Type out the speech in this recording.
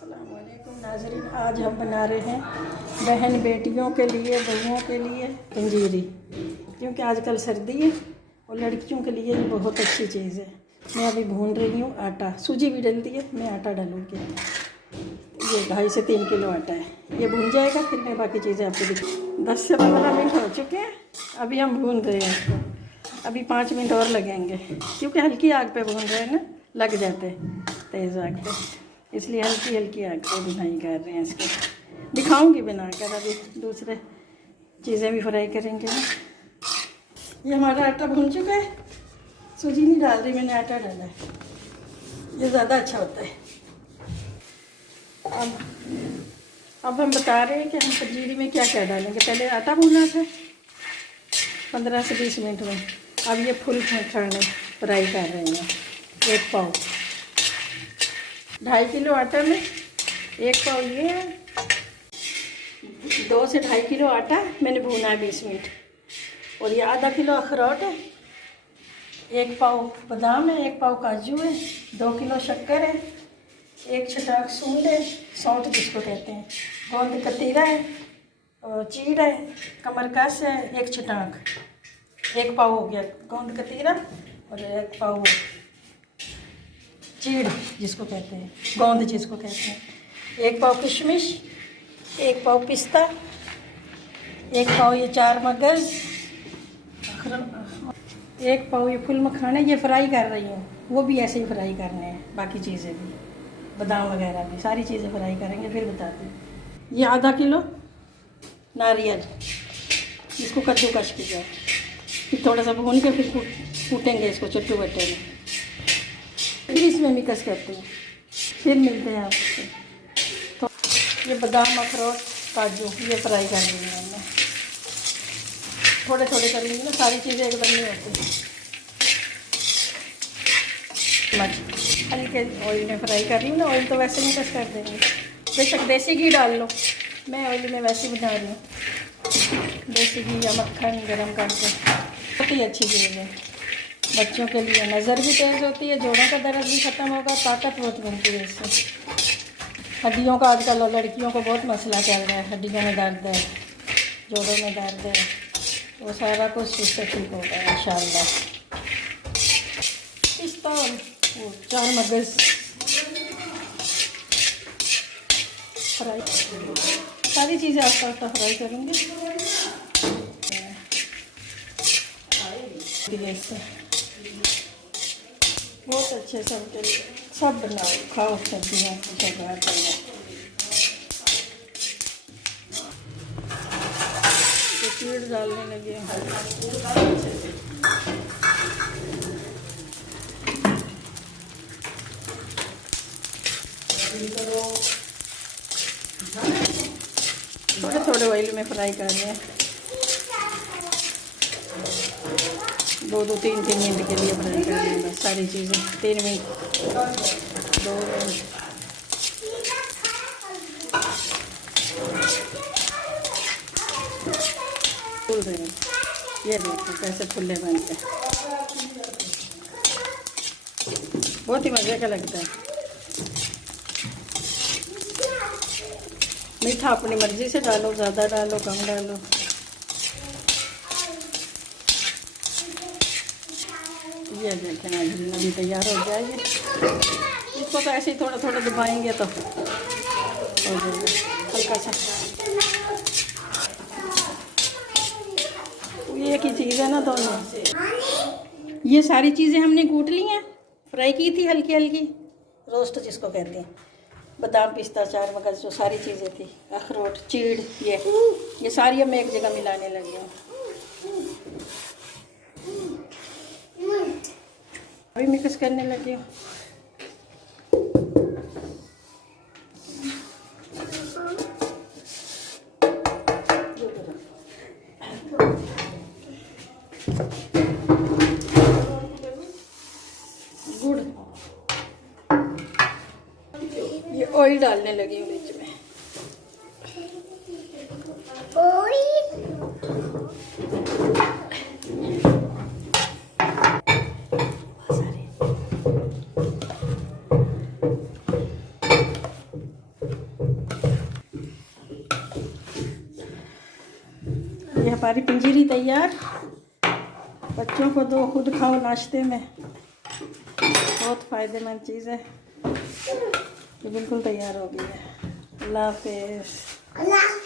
अस्सलामुअलैकुम नाज़रीन, आज हम बना रहे हैं बहन बेटियों के लिए, बहुओं के लिए पंजीरी, क्योंकि आजकल सर्दी है और लड़कियों के लिए ये बहुत अच्छी चीज़ है। मैं अभी भून रही हूँ आटा, सूजी भी डल दी है, मैं आटा डालूँगी। ये 2.5 से 3 किलो आटा है, ये भून जाएगा, फिर मैं बाकी चीज़ें आपको दिखाऊँ। 10 से 15 मिनट हो चुके हैं, अभी हम भून रहे हैं इसको। अभी 5 मिनट और लगेंगे, क्योंकि हल्की आग पे भून रहे हैं ना, लग जाते हैं तेज़ आग पे, इसलिए हल्की हल्की आग पे बुनाई कर रहे हैं इसको। दिखाऊंगी बनाकर, अभी दूसरे चीज़ें भी फ्राई करेंगे ना। ये हमारा आटा भून चुका है, सूजी नहीं डाल रही मैंने, आटा डाला है, ये ज़्यादा अच्छा होता है। अब हम बता रहे हैं कि हम पंजीरी में क्या क्या डालेंगे। पहले आटा भूना था 15 से 20 मिनट में, अब ये फुल खाने फ्राई कर रहे हैं। 1 पाव, 2.5 किलो आटा में 1 पाव ये है। 2 से 2.5 किलो आटा मैंने भूना है 20 मिनट। और ये आधा किलो अखरोट है, 1 पाव बादाम है, 1 पाव काजू है, 2 किलो शक्कर है, 1 छटाक सूंड है, सौंठ जिसको कहते हैं, गोंद कतीरा है, और चीड़ है, कमरकस है, 1 छटाक, 1 पाव हो गया गोंद कतीरा, और 1 पाव चीड़ जिसको कहते हैं, गोंद जिसको कहते हैं, 1 पाव किशमिश, 1 पाव पिस्ता, 1 पाव ये 4 मगज़, 1 पाव ये फुल मखाने। ये फ्राई कर रही हूँ, वो भी ऐसे ही फ्राई करने हैं, बाकी चीज़ें भी, बादाम वगैरह भी, सारी चीज़ें फ्राई करेंगे, फिर बताते हैं। ये आधा किलो नारियल, इसको कद्दूकस की जाए, फिर थोड़ा सा भून के फिर कूटेंगे इसको चट्टू बट्टे में, फिर इसमें मिक्स करते हैं, फिर मिलते हैं आपसे। तो ये बादाम अखरोट काजू ये फ्राई कर लेंगे हमने, थोड़े थोड़े कर लेंगे ना, सारी चीज़ें एकदम नहीं होती। हल्के ऑयल में फ्राई कर रही हूँ ना, ऑयल तो वैसे मिक्स कर देंगे, बेशक देसी घी डाल लो, मैं ऑयल में वैसे बना रही हूँ, देसी घी या मक्खन गरम करके। बहुत ही अच्छी चीज़ है बच्चों के लिए, नज़र भी तेज़ होती है, जोड़ों का दर्द भी ख़त्म होगा, ताकत बहुत बनती है इससे। हड्डियों का आजकल लड़कियों को बहुत मसला चल रहा है, हड्डियों में दर्द है, जोड़ों में दर्द है, वो सारा कुछ इससे ठीक होगा इंशाअल्लाह। पिस्ता और 4 मगज़ फ्राई, सारी चीज़ें आस्ता आस्ता फ्राई करेंगे। बहुत अच्छे सबके लिए, सब बनाओ खाओ सब्जियाँ, सब बाहर करना। तो चीड़ डालने लगे, थोड़े थोड़े ऑयल में फ्राई कर रहे हैं, 2-3 मिनट के लिए फ्राई कर रहे हैं बस, सारी चीज़ें 3 मिनट 2 मिनट। फूल रहे हैं, ये देखो कैसे फुल्ले बनते हैं, बहुत ही मज़े का लगता है। मीठा अपनी मर्ज़ी से डालो, ज़्यादा डालो कम डालो। ये देखें नाज़रीन, अभी तैयार हो जाएगी, इसको तो ऐसे ही थोड़ा थोड़ा दबाएंगे तो हो जाएगा हल्का सा। ये एक ही चीज़ है ना दोनों। ये सारी चीज़ें हमने कूट ली हैं, फ्राई की थी हल्की हल्की, रोस्ट जिसको कहते हैं, बादाम पिस्ता 4 मगज़ जो सारी चीज़ें थी, अखरोट चीड़, ये सारी मैं एक जगह मिलाने लगी हूँ। अभी मिक्स करने लगी हूँ। गुड़, ये ऑयल डालने लगी हूँ बीच में। ये हमारी पंजीरी तैयार। बच्चों को दो, खुद खाओ नाश्ते में, बहुत फ़ायदेमंद चीज़ है। ये बिल्कुल तैयार हो गई है। अल्लाह हाफ़िज़।